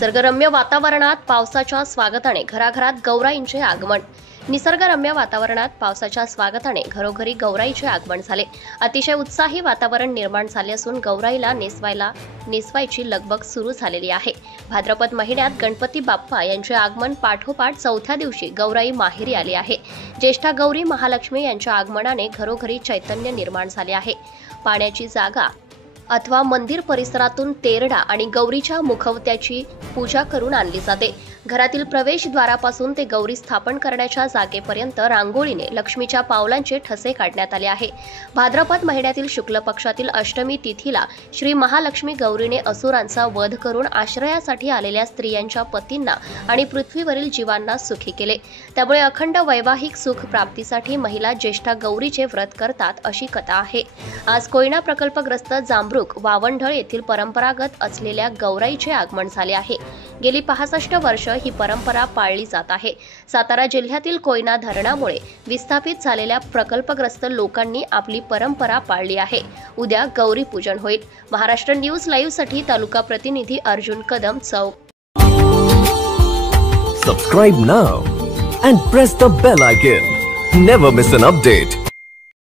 निसर्गरम्य वातावरणात पावसाच्या स्वागताने घराघरात गौराईंचे आगमन। निसर्गरम्य वातावरणात पावसाच्या स्वागताने घरोघरी गौराईचे आगमन झाले। अतिशय उत्साही वातावरण निर्माण झाले असून गौराईला नेसवायची लगबग सुरू झालेली आहे। भाद्रपद महिन्यात गणपती बाप्पा यांचे आगमन पाठोपाठ चौथ्या दिवशी गौराई माहेरी आली आहे। ज्येष्ठा गौरी महालक्ष्मी यांच्या आगमनाने घरोघरी चैतन्य निर्माण झाले आहे। पाण्याची जागा अथवा मंदिर परिसरातून तेरडा आणि गौरीच्या मुखवट्याची पूजा करून आणली जाते। घरातील प्रवेशद्वारापासून ते गौरी स्थापन करण्याच्या जागेपर्यंत रांगोळीने लक्ष्मीच्या पावलांचे ठसे काढण्यात आले आहे। भाद्रपद महिन्यातील शुक्ल पक्षातील अष्टमी तिथीला श्री महालक्ष्मी गौरीने असुरांचा वध करून आश्रयासाठी आलेल्या स्त्रियांच्या पतींना आणि पृथ्वीवरील जीवांना सुखी केले। त्यामुळे अखंड वैवाहिक सुख प्राप्तीसाठी महिला ज्येष्ठा गौरीचे व्रत करतात अशी कथा आहे। आज कोयना प्रकल्पग्रस्त जांभरुख वावंढळ येथील परंपरागत असलेल्या गौराईचे आगमन झाले आहे। गेली 65 वर्ष ही परंपरा पाळली जात आहे। सातारा जिल्ह्यातील कोयना धरणामुळे विस्थापित झालेल्या प्रकल्पग्रस्त लोकांनी आपली परंपरा पाळली आहे। उद्या गौरी पूजन होईल। महाराष्ट्र न्यूज लाईव्ह साठी तालुका प्रतिनिधी अर्जुन कदम चौक। Subscribe now and press the bell icon. Never miss an update.